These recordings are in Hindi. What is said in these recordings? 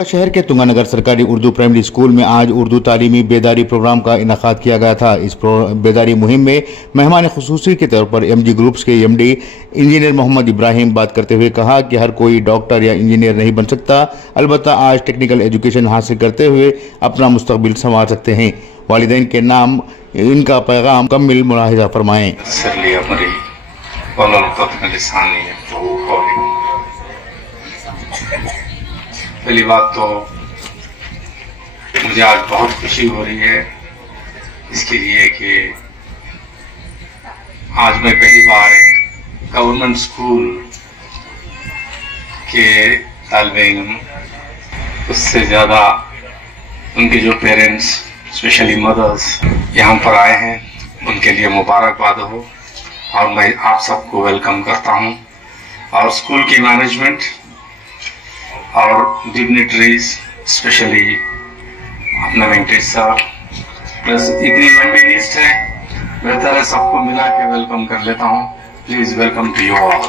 शहर के तुंगानगर सरकारी उर्दू प्राइमरी स्कूल में आज उर्दू तालीमी बेदारी प्रोग्राम का इनेकाद किया गया था। इस बेदारी मुहिम में मेहमान खुसूसी के तौर पर एमजी ग्रुप्स के एमडी इंजीनियर मोहम्मद इब्राहिम बात करते हुए कहा कि हर कोई डॉक्टर या इंजीनियर नहीं बन सकता, अलबत्ता आज टेक्निकल एजुकेशन हासिल करते हुए अपना मुस्तकबिल संवार सकते हैं। वालिदैन के नाम इनका पैगाम मुकम्मल मुलाहिजा फरमाएं। पहली बात तो मुझे आज बहुत खुशी हो रही है इसके लिए कि आज मैं पहली बार एक गवर्नमेंट स्कूल के तालिबे इल्म, उससे ज़्यादा उनके जो पेरेंट्स स्पेशली मदर्स यहाँ पर आए हैं उनके लिए मुबारकबाद हो और मैं आप सबको वेलकम करता हूँ। और स्कूल की मैनेजमेंट और डिग्निटरीज स्पेशली अपना वेंकटेश सर प्लस इतनी लंबी लिस्ट है, बेहतर है सबको मिला के वेलकम कर लेता हूँ। Please welcome to you all.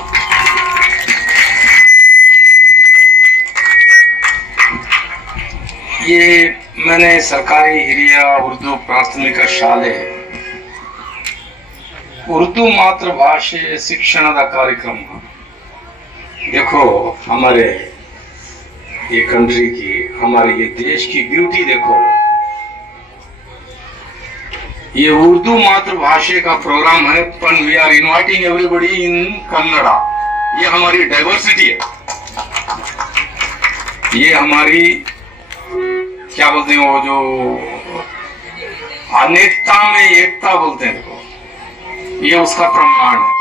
ये मैंने सरकारी हिरिया उर्दू प्राथमिक शाले उर्दू मातृभाषा शिक्षण का कार्यक्रम। देखो हमारे ये कंट्री की, हमारे ये देश की ब्यूटी देखो, ये उर्दू मातृभाषा का प्रोग्राम है पर we are inviting everybody in Kannada. ये हमारी डाइवर्सिटी है, ये हमारी क्या बोलते हैं वो जो अनेकता में एकता बोलते हैं, देखो ये उसका प्रमाण है।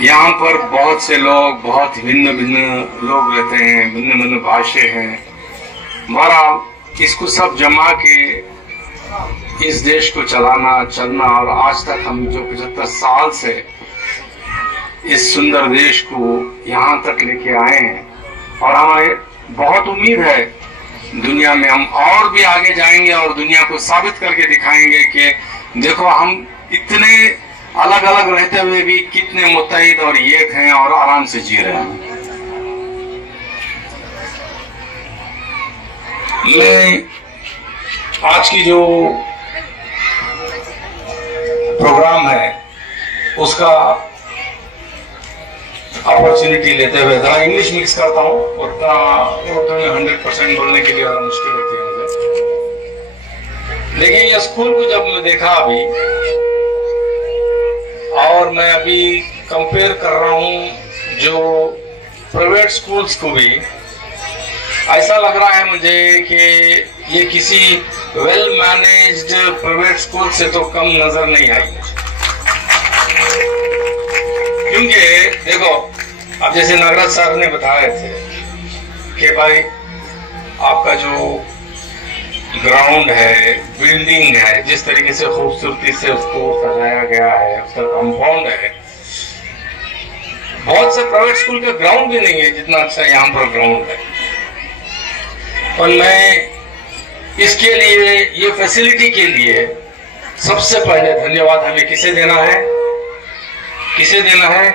यहाँ पर बहुत से लोग, बहुत भिन्न भिन्न लोग रहते हैं, भिन्न भिन्न भाषा हैं। बहरहाल इसको सब जमा के इस देश को चलना और आज तक हम जो 75 साल से इस सुंदर देश को यहाँ तक लेके आए हैं और हमें बहुत उम्मीद है दुनिया में हम और भी आगे जाएंगे और दुनिया को साबित करके दिखाएंगे कि देखो हम इतने अलग अलग रहते हुए भी कितने मुत्तहिद और एक हैं और आराम से जी रहे हैं। मैं आज की जो प्रोग्राम है उसका अपॉर्चुनिटी लेते हुए जरा इंग्लिश मिक्स करता हूँ, उतना उर्दू में 100% बोलने के लिए मुश्किल होती है मुझे। लेकिन ये स्कूल को जब मैं देखा अभी और मैं अभी कंपेयर कर रहा हूँ जो प्राइवेट स्कूल्स को भी, ऐसा लग रहा है मुझे कि ये किसी वेल मैनेज्ड प्राइवेट स्कूल से तो कम नजर नहीं आई मुझे। क्योंकि देखो अब जैसे नागराज सर ने बताए थे कि भाई आपका जो ग्राउंड है, बिल्डिंग है, जिस तरीके से खूबसूरती से उसको सजाया गया है, उसका कंपाउंड है, बहुत से प्राइवेट स्कूल का ग्राउंड भी नहीं है जितना अच्छा यहाँ पर ग्राउंड है। और मैं इसके लिए, ये फैसिलिटी के लिए सबसे पहले धन्यवाद हमें किसे देना है? किसे देना है?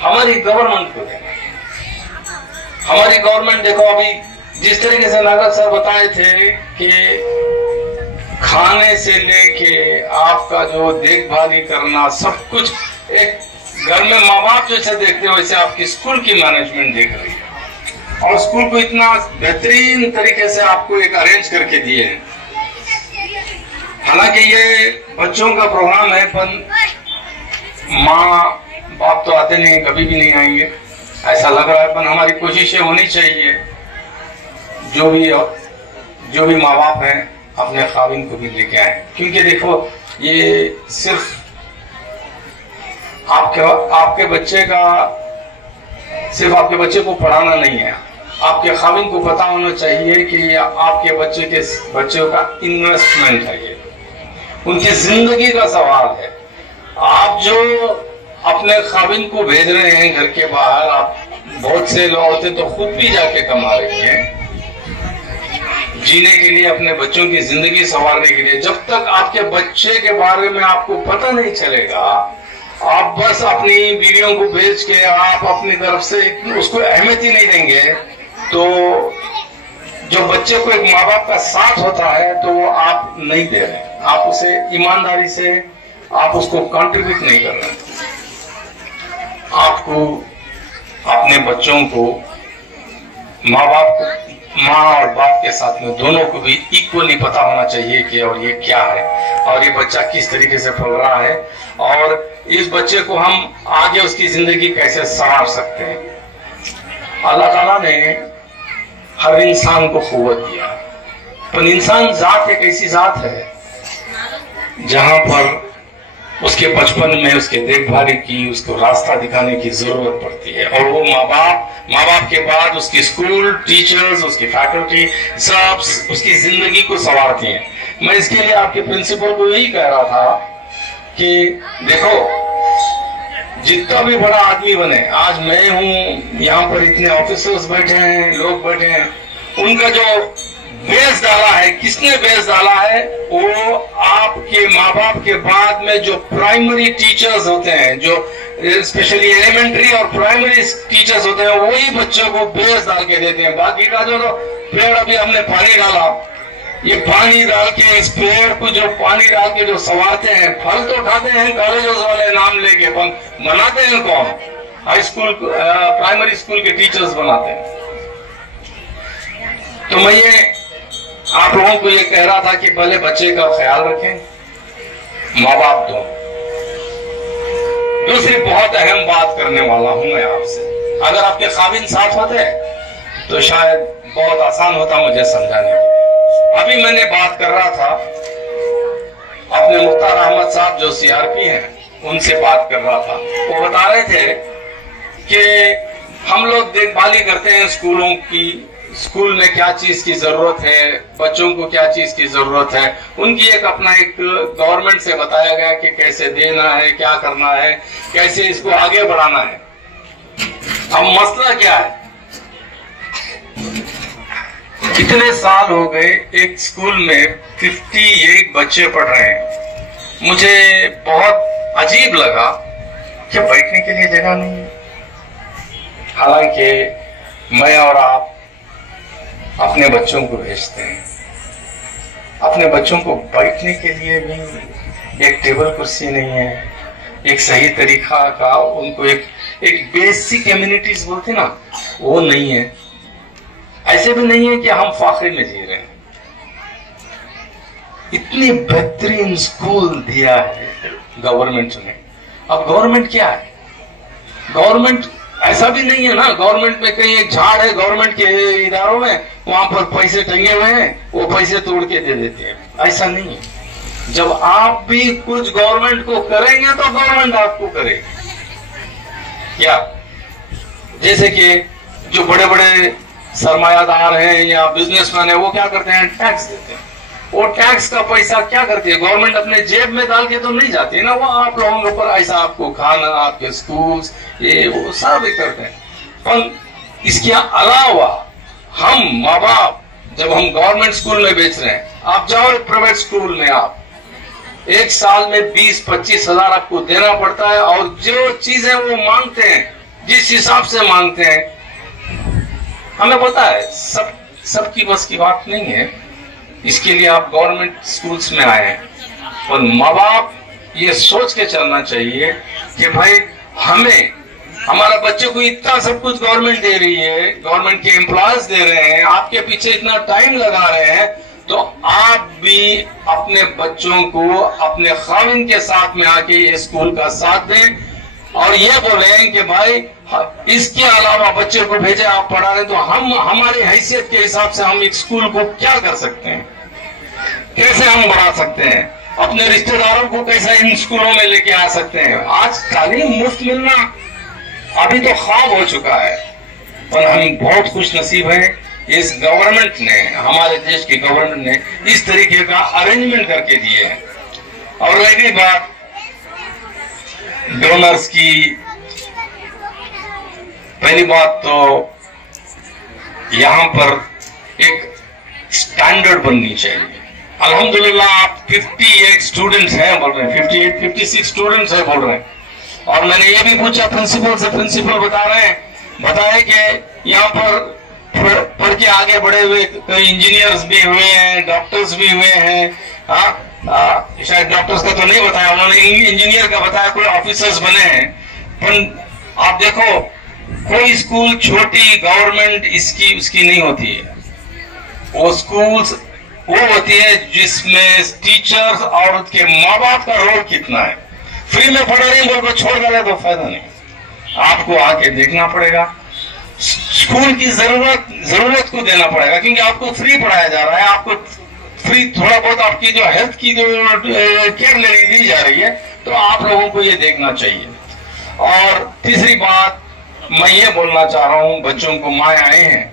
हमारी गवर्नमेंट को देना है। हमारी गवर्नमेंट देखो अभी जिस तरीके से नागर सर बताए थे कि खाने से लेके आपका जो देखभाली करना सब कुछ एक घर में माँ बाप जैसे देखते हो वैसे आपकी स्कूल की मैनेजमेंट देख रही है और स्कूल को इतना बेहतरीन तरीके से आपको एक अरेंज करके दिए हैं। हालांकि ये बच्चों का प्रोग्राम है पर माँ बाप तो आते नहीं, कभी भी नहीं आएंगे ऐसा लग रहा है, पर हमारी कोशिशें होनी चाहिए जो भी माँ बाप हैं अपने खाविन को भी लेके आए। क्योंकि देखो ये सिर्फ आपके बच्चे को पढ़ाना नहीं है, आपके खाविन को पता होना चाहिए कि आपके बच्चों का इन्वेस्टमेंट है, ये उनकी जिंदगी का सवाल है। आप जो अपने खाविन को भेज रहे हैं घर के बाहर, आप बहुत से औरतें तो खुद भी जाके कमा रही हैं जीने के लिए, अपने बच्चों की जिंदगी संवारने के लिए। जब तक आपके बच्चे के बारे में आपको पता नहीं चलेगा, आप बस अपनी बीवियों को बेच के आप अपनी तरफ से उसको अहमियत ही नहीं देंगे, तो जो बच्चे को एक माँ बाप का साथ होता है तो वो आप नहीं दे रहे, आप उसे ईमानदारी से आप उसको कंट्रीब्यूट नहीं कर रहे। आपको अपने बच्चों को माँ और बाप के साथ में दोनों को भी इक्वली पता होना चाहिए कि और ये क्या है और ये बच्चा किस तरीके से पढ़ रहा है और इस बच्चे को हम आगे उसकी जिंदगी कैसे संवार सकते हैं। अल्लाह ताला ने हर इंसान को कुव्वत दिया, पर इंसान जात एक ऐसी जात है जहां पर उसके बचपन में उसके देखभाल की, उसको रास्ता दिखाने की जरूरत पड़ती है और वो माँ बाप के बाद उसकी स्कूल टीचर्स, उसकी फैकल्टी सब उसकी जिंदगी को संवारती हैं। मैं इसके लिए आपके प्रिंसिपल को यही कह रहा था कि देखो, जितना भी बड़ा आदमी बने, आज मैं हूं, यहाँ पर इतने ऑफिसर्स बैठे हैं, लोग बैठे हैं, उनका जो बेस डाला है, किसने बेस डाला है? वो आपके माँ बाप के बाद में जो प्राइमरी टीचर्स होते हैं, जो स्पेशली एलिमेंट्री और प्राइमरी टीचर्स होते हैं, वही बच्चों को बेस डाल के देते हैं। बाकी का जो पेड़ अभी हमने पानी डाला, ये पानी डाल के इस पेड़ को जो पानी डाल के जो संवारते हैं, फल तो उठाते हैं कॉलेजेस वाले नाम लेके, पर बनाते हैं कौन? हाई स्कूल प्राइमरी स्कूल के टीचर्स बनाते हैं। तो मैं ये आप लोगों को ये कह रहा था कि पहले बच्चे का ख्याल रखें, माँ बाप दो। दूसरी बहुत अहम बात करने वाला हूं मैं आपसे, अगर आपके काबिल साथ होते तो शायद बहुत आसान होता मुझे समझाने के। अभी मैंने बात कर रहा था अपने मुख्तार अहमद साहब जो सीआरपी हैं, उनसे बात कर रहा था। वो बता रहे थे कि हम लोग देखभाली करते हैं स्कूलों की, स्कूल में क्या चीज की जरूरत है, बच्चों को क्या चीज की जरूरत है, उनकी एक अपना एक गवर्नमेंट से बताया गया कि कैसे देना है, क्या करना है, कैसे इसको आगे बढ़ाना है। अब मसला क्या है, कितने साल हो गए एक स्कूल में 58 बच्चे पढ़ रहे हैं। मुझे बहुत अजीब लगा कि बैठने के लिए जगह नहीं है। हालांकि मैं और आप अपने बच्चों को भेजते हैं, अपने बच्चों को बैठने के लिए भी एक टेबल कुर्सी नहीं है, एक सही तरीका का उनको एक बेसिक एम्यूनिटीज बोलते ना, वो नहीं है। ऐसे भी नहीं है कि हम फाखरे में जी रहे हैं। इतनी बेहतरीन स्कूल दिया है गवर्नमेंट ने। अब गवर्नमेंट क्या है? गवर्नमेंट ऐसा भी नहीं है ना, गवर्नमेंट में कहीं एक झाड़ है गवर्नमेंट के इदारों में, वहां पर पैसे टंगे हुए हैं, वो पैसे तोड़ के दे देते हैं। ऐसा नहीं है। जब आप भी कुछ गवर्नमेंट को करेंगे तो गवर्नमेंट आपको करेगी। क्या? जैसे कि जो बड़े बड़े सरमायादार हैं या बिजनेसमैन है, वो क्या करते हैं? टैक्स देते हैं। वो टैक्स का पैसा क्या करती है गवर्नमेंट? अपने जेब में डाल के तो नहीं जाती है ना, वो आप लोगों के ऊपर ऐसा आपको खाना, आपके स्कूल्स, ये वो सब करते हैं। पर इसके अलावा हम माँ बाप जब हम गवर्नमेंट स्कूल में बेच रहे हैं, आप जाओ प्राइवेट स्कूल में, आप एक साल में 20-25 हजार आपको देना पड़ता है, और जो चीजें वो मांगते हैं, जिस हिसाब से मांगते हैं, हमें पता है सबकी बस की बात नहीं है। इसके लिए आप गवर्नमेंट स्कूल्स में आए हैं, और माँ बाप ये सोच के चलना चाहिए कि भाई हमें, हमारा बच्चे को इतना सब कुछ गवर्नमेंट दे रही है, गवर्नमेंट के एम्प्लॉयज दे रहे हैं, आपके पीछे इतना टाइम लगा रहे हैं, तो आप भी अपने बच्चों को अपने खाविन के साथ में आके ये स्कूल का साथ दें और ये बोलें कि भाई इसके अलावा बच्चे को भेजे, आप पढ़ा रहे, तो हम हमारी हैसियत के हिसाब से हम एक स्कूल को क्या कर सकते हैं, कैसे हम बढ़ा सकते हैं, अपने रिश्तेदारों को कैसे इन स्कूलों में लेके आ सकते हैं। आज तालीम मुफ्त मिलना अभी तो ख्वाब हो चुका है, पर हम बहुत खुश नसीब है इस गवर्नमेंट ने, हमारे देश की गवर्नमेंट ने इस तरीके का अरेंजमेंट करके दिए हैं। और रही बात डोनर्स की, पहली बात तो यहां पर एक स्टैंडर्ड बननी चाहिए। अल्हम्दुलिल्लाह आप 58 स्टूडेंट्स हैं बोल रहे हैं, 56 स्टूडेंट्स हैं बोल रहे हैं, और मैंने ये भी पूछा प्रिंसिपल से, प्रिंसिपल बता रहे हैं, बताया कि यहाँ पर पढ़ के आगे बढ़े हुए कई इंजीनियर्स भी हुए हैं, डॉक्टर्स भी हुए हैं। शायद डॉक्टर्स का तो नहीं बताया उन्होंने, इंजीनियर का बताया, कोई ऑफिसर्स बने हैं। पर आप देखो, कोई स्कूल छोटी गवर्नमेंट इसकी उसकी नहीं होती है। वो स्कूल्स वो होती है जिसमें टीचर्स और उसके माँ बाप का रोल कितना है। फ्री में पढ़ा रहे बोल को छोड़ डाले तो फायदा नहीं, आपको आके देखना पड़ेगा। स्कूल की जरूरत को देना पड़ेगा, क्योंकि आपको फ्री पढ़ाया जा रहा है, आपको फ्री थोड़ा बहुत आपकी जो हेल्थ की जो केयर लेनी दी जा रही है, तो आप लोगों को ये देखना चाहिए। और तीसरी बात मैं ये बोलना चाह रहा हूं, बच्चों को माँ आए हैं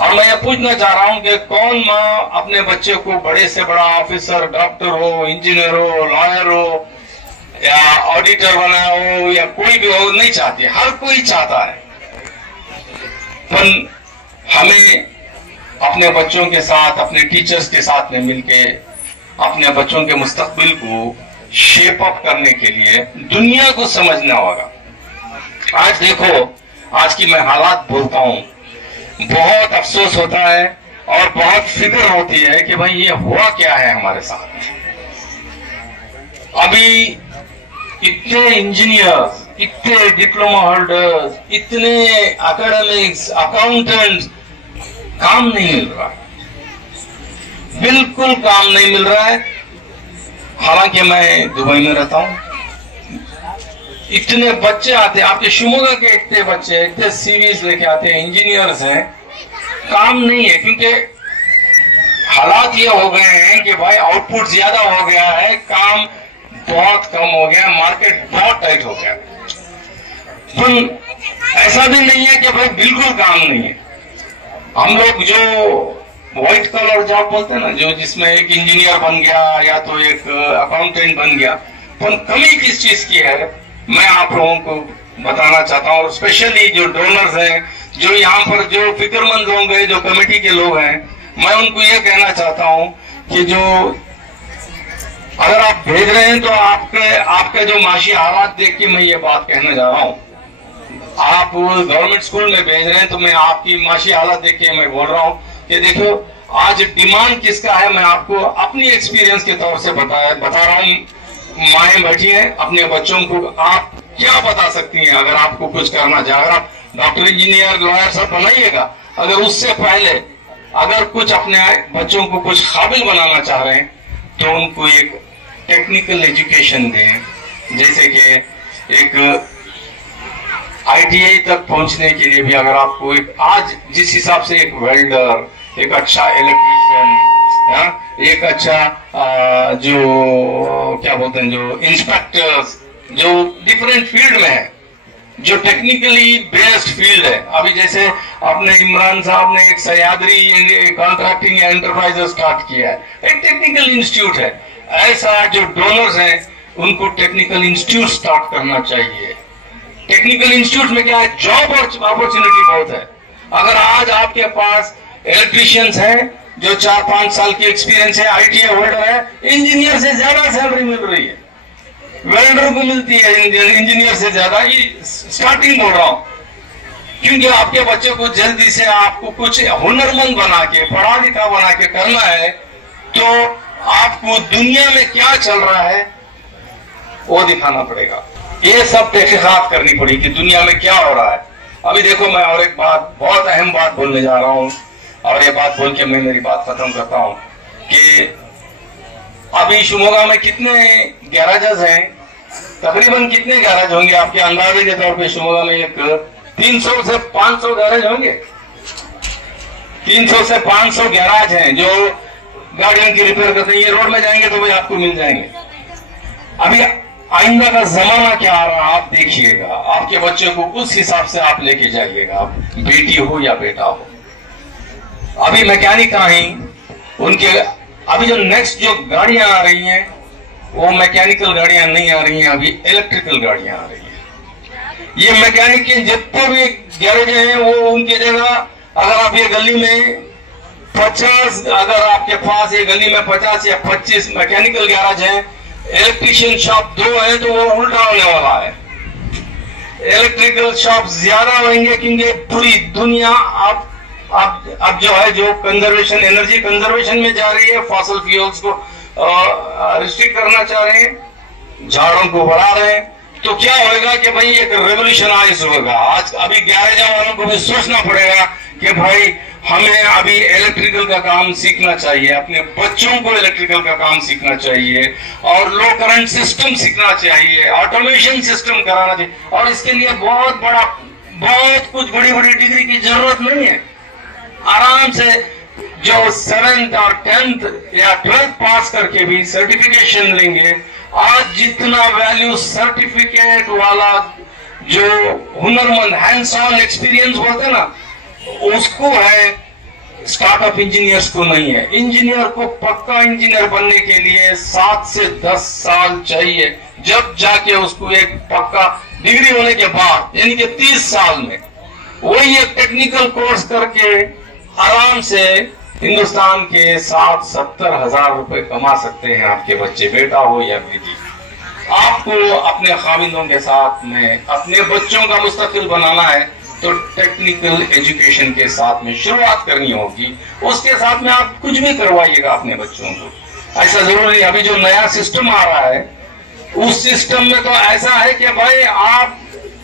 और मैं ये पूछना चाह रहा हूं कि कौन माँ अपने बच्चे को बड़े से बड़ा ऑफिसर, डॉक्टर हो, इंजीनियर हो, लॉयर हो या ऑडिटर बना हो या कोई भी हो नहीं चाहती, हर कोई चाहता है। पर हमें अपने बच्चों के साथ, अपने टीचर्स के साथ में मिलके अपने बच्चों के मुस्तकबिल को शेप अप करने के लिए दुनिया को समझना होगा। आज देखो, आज की मैं हालात बोलता हूं, बहुत अफसोस होता है और बहुत फिक्र होती है कि भाई ये हुआ क्या है हमारे साथ। अभी इतने इंजीनियर्स, इतने डिप्लोमा होल्डर्स, इतने एकेडमिक्स, अकाउंटेंट्स, काम नहीं मिल रहा, बिल्कुल काम नहीं मिल रहा है। हालांकि मैं दुबई में रहता हूं, इतने बच्चे आते हैं, आपके शिमोगा के इतने बच्चे, इतने सीवीज लेके आते हैं, इंजीनियर्स हैं, काम नहीं है। क्योंकि हालात ये हो गए हैं कि भाई आउटपुट ज्यादा हो गया है, काम बहुत कम हो गया, मार्केट बहुत टाइट हो गया। पर ऐसा भी नहीं है कि भाई बिल्कुल काम नहीं है। हम लोग जो व्हाइट कलर जॉब बोलते हैं ना, जो जिसमें एक इंजीनियर बन गया या तो एक अकाउंटेंट बन गया, पर कमी किस चीज की है मैं आप लोगों को बताना चाहता हूँ। और स्पेशली जो डोनर्स हैं, जो यहाँ पर जो फिक्रमंद लोग हैं, जो कमेटी के लोग हैं, मैं उनको ये कहना चाहता हूँ कि जो अगर आप भेज रहे हैं तो आपके जो माशी हालात देख के मैं ये बात कहने जा रहा हूँ। आप गवर्नमेंट स्कूल में भेज रहे हैं तो मैं आपकी माशी हालत देख के मैं बोल रहा हूँ कि देखो आज डिमांड किसका है, मैं आपको अपनी एक्सपीरियंस के तौर से बता रहा हूँ। माएं बैठी हैं, अपने बच्चों को आप क्या बता सकती हैं अगर आपको कुछ करना चाहे। अगर आप डॉक्टर, इंजीनियर, लॉयर सब बनाइएगा, अगर उससे पहले अगर कुछ अपने बच्चों को कुछ काबिल बनाना चाह रहे हैं तो उनको एक टेक्निकल एजुकेशन दें। जैसे कि एक ITI तक पहुंचने के लिए भी अगर आपको एक आज जिस हिसाब से एक वेल्डर, एक अच्छा इलेक्ट्रीशियन, एक अच्छा जो क्या बोलते हैं, जो इंस्पेक्टर्स, जो डिफरेंट फील्ड में है, जो टेक्निकली बेस्ड फील्ड है। अभी जैसे अपने इमरान साहब ने एक सह्याद्री कॉन्ट्रैक्टिंग एंटरप्राइज स्टार्ट किया है, एक टेक्निकल इंस्टीट्यूट है। ऐसा जो डोनर्स हैं उनको टेक्निकल इंस्टीट्यूट स्टार्ट करना चाहिए। टेक्निकल इंस्टीट्यूट में क्या है, जॉब अपॉर्चुनिटी बहुत है। अगर आज आपके पास इलेक्ट्रीशियंस हैं जो 4-5 साल की एक्सपीरियंस है, ITI होल्डर है, इंजीनियर से ज्यादा सैलरी मिल रही है, वेल्डर को मिलती है इंजीनियर से ज्यादा। ये स्टार्टिंग बोल रहा हूं, क्योंकि आपके बच्चे को जल्दी से आपको कुछ हुनरमंद बना के, पढ़ा लिखा बना के करना है, तो आपको दुनिया में क्या चल रहा है वो दिखाना पड़ेगा। ये सब तहकीकात करनी पड़ेगी दुनिया में क्या हो रहा है। अभी देखो, मैं और एक बात, बहुत अहम बात बोलने जा रहा हूं, और ये बात बोल के मैं मेरी बात खत्म करता हूं कि अभी शिमोगा में कितने गैराजेस हैं, तकरीबन कितने गैराज होंगे आपके अंदाजे के तौर पे? शिमोगा में एक 300 से 500 गैराज होंगे। 300 से 500 गैराज हैं जो गाड़ियों की रिपेयर करते हैं। ये रोड में जाएंगे तो भाई आपको मिल जाएंगे। अभी आइंदा का जमाना क्या आ रहा है आप देखिएगा, आपके बच्चे को उस हिसाब से आप लेके जाइएगा, बेटी हो या बेटा हो। अभी मैकेनिक आई, उनके अभी जो नेक्स्ट जो गाड़ियां आ रही हैं वो मैकेनिकल गाड़ियां नहीं आ रही हैं, अभी इलेक्ट्रिकल गाड़ियां आ रही हैं। ये मैकेनिक के जितने भी गैरेज हैं वो उनकी जगह, अगर आप ये गली में 50, अगर आपके पास ये गली में 50 या 25 मैकेनिकल गैराज हैं, इलेक्ट्रीशियन शॉप 2 है, तो वो उल्टा होने वाला है। इलेक्ट्रिकल शॉप ज्यादा होंगे, क्योंकि पूरी दुनिया अब जो है जो कंजर्वेशन, एनर्जी कंजर्वेशन में जा रही है, फॉसिल फ्यूल्स को रिस्ट्रिक्ट करना चाह रहे हैं, झाड़ों को बढ़ा रहे हैं। तो क्या होगा कि भाई एक रेवोल्यूशन आज होगा। आज अभी गैरेज वालों को भी सोचना पड़ेगा कि भाई हमें अभी इलेक्ट्रिकल का काम सीखना चाहिए, अपने बच्चों को इलेक्ट्रिकल का काम सीखना चाहिए, और लो करंट सिस्टम सीखना चाहिए, ऑटोमेशन सिस्टम कराना चाहिए। और इसके लिए बहुत कुछ बड़ी बड़ी डिग्री की जरूरत नहीं है। आराम से जो 7th और 10th या 12th पास करके भी सर्टिफिकेशन लेंगे। आज जितना वैल्यू सर्टिफिकेट वाला जो हुनरमंद, हैंड्स ऑन एक्सपीरियंस बोलते हैं ना, उसको है, स्टार्टअप इंजीनियर्स को नहीं है। इंजीनियर को पक्का इंजीनियर बनने के लिए 7 से 10 साल चाहिए, जब जाके उसको एक पक्का डिग्री होने के बाद, यानी कि 30 साल में वही एक टेक्निकल कोर्स करके आराम से हिंदुस्तान के 60-70 हजार रुपए कमा सकते हैं आपके बच्चे, बेटा हो या बेटी। आपको अपने खाविंदों के साथ में अपने बच्चों का मुस्तकिल बनाना है तो टेक्निकल एजुकेशन के साथ में शुरुआत करनी होगी। उसके साथ में आप कुछ भी करवाइएगा अपने बच्चों को। ऐसा जरूरी नहीं, अभी जो नया सिस्टम आ रहा है उस सिस्टम में तो ऐसा है कि भाई आप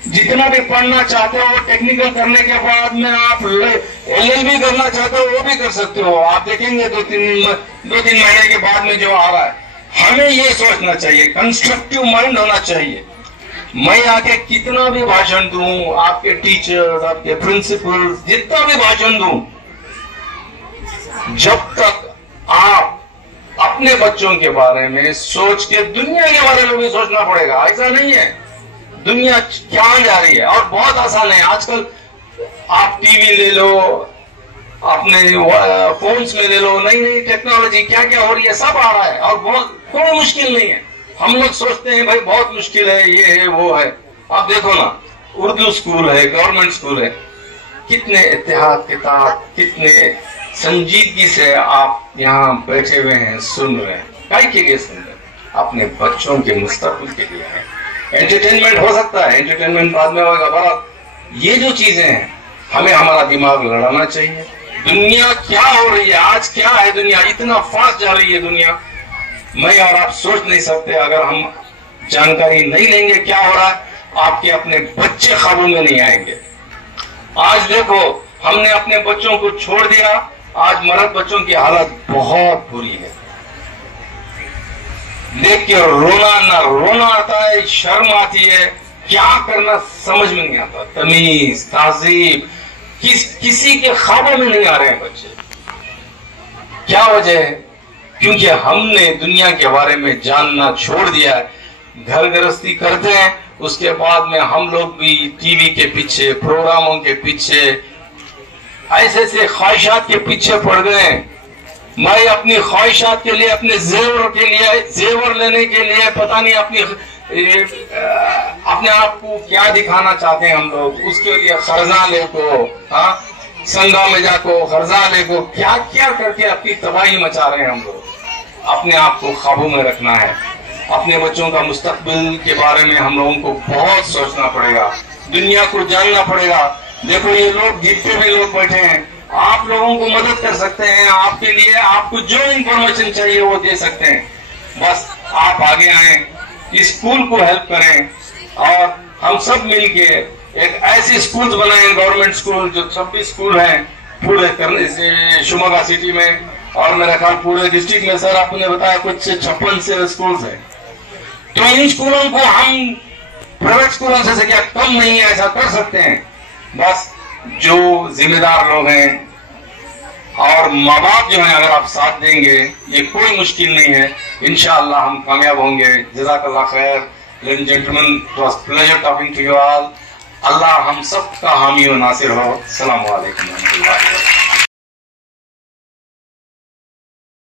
जितना भी पढ़ना चाहते हो टेक्निकल करने के बाद में आप LLB करना चाहते हो वो भी कर सकते हो। आप देखेंगे 2-3 महीने के बाद में जो आ रहा है। हमें ये सोचना चाहिए, कंस्ट्रक्टिव माइंड होना चाहिए। मैं आके कितना भी भाषण दूं, आपके टीचर्स, आपके प्रिंसिपल्स, जितना भी भाषण दूं, जब तक आप अपने बच्चों के बारे में सोच के, दुनिया के बारे में भी सोचना पड़ेगा। ऐसा नहीं है दुनिया क्या जा रही है, और बहुत आसान है आजकल। आप टीवी ले लो, अपने फोन्स में ले लो, नई नई टेक्नोलॉजी क्या क्या हो रही है, सब आ रहा है, और बहुत कोई मुश्किल नहीं है। हम लोग सोचते हैं भाई बहुत मुश्किल है, ये है वो है। आप देखो ना, उर्दू स्कूल है, गवर्नमेंट स्कूल है, कितने इत्तेहाद किताब, कितने संजीदगी से आप यहाँ बैठे हुए हैं, सुन रहे हैं। काय के लिए सुन रहे हैं? अपने बच्चों के मुस्तकबिल के लिए है। एंटरटेनमेंट हो सकता है, एंटरटेनमेंट बाद में होगा, पर ये जो चीजें हैं हमें हमारा दिमाग लड़ाना चाहिए। दुनिया क्या हो रही है आज, क्या है दुनिया, इतना फास्ट जा रही है दुनिया, मैं और आप सोच नहीं सकते। अगर हम जानकारी नहीं लेंगे क्या हो रहा है, आपके अपने बच्चे काबू में नहीं आएंगे। आज देखो, हमने अपने बच्चों को छोड़ दिया, आज मर्द बच्चों की हालत बहुत बुरी है। देख के रोना आता है, शर्म आती है, क्या करना समझ में नहीं आता। तमीज, तहजीब किसी के ख्वाबों में नहीं आ रहे हैं बच्चे। क्या वजह है? क्योंकि हमने दुनिया के बारे में जानना छोड़ दिया है। घर गृहस्थी करते हैं, उसके बाद में हम लोग भी टीवी के पीछे, प्रोग्रामों के पीछे, ऐसे ऐसे ख्वाहिशात के पीछे पड़ गए हैं। मैं अपनी ख्वाहिशात के लिए, अपने जेवर लेने के लिए, पता नहीं अपने आप को क्या दिखाना चाहते हैं हम लोग, उसके लिए खर्जा ले को, संगा में जाको खर्जा ले को, क्या क्या करके अपनी तबाही मचा रहे हैं हम लोग। अपने आप को काबू में रखना है। अपने बच्चों का मुस्तकबिल के बारे में हम लोगों को बहुत सोचना पड़ेगा, दुनिया को जानना पड़ेगा। देखो, ये लोग जितने भी लोग बैठे हैं, आप लोगों को मदद कर सकते हैं। आपके लिए आपको जो इंफॉर्मेशन चाहिए वो दे सकते हैं। बस आप आगे आए, इस स्कूल को हेल्प करें, और हम सब मिलके एक ऐसी स्कूल बनाएं, गवर्नमेंट स्कूल, जो 26 स्कूल हैं पूरे शिमोगा सिटी में, और मेरा ख्याल पूरे डिस्ट्रिक्ट में। सर आपने बताया कुछ 56 से स्कूल है। तो इन स्कूलों को हम प्राइवेट स्कूलों से क्या कम नहीं है, ऐसा कर सकते हैं। बस जो जिम्मेदार लोग हैं और माँ बाप जो हैं, अगर आप साथ देंगे, ये कोई मुश्किल नहीं है। इंशाअल्लाह हम कामयाब होंगे। जज़ाकल्लाह खैर। Ladies and gentleman, it was pleasure talking to you all. अल्लाह हम सब का हामी और नासिर हो। अस्सलाम वालेकुम।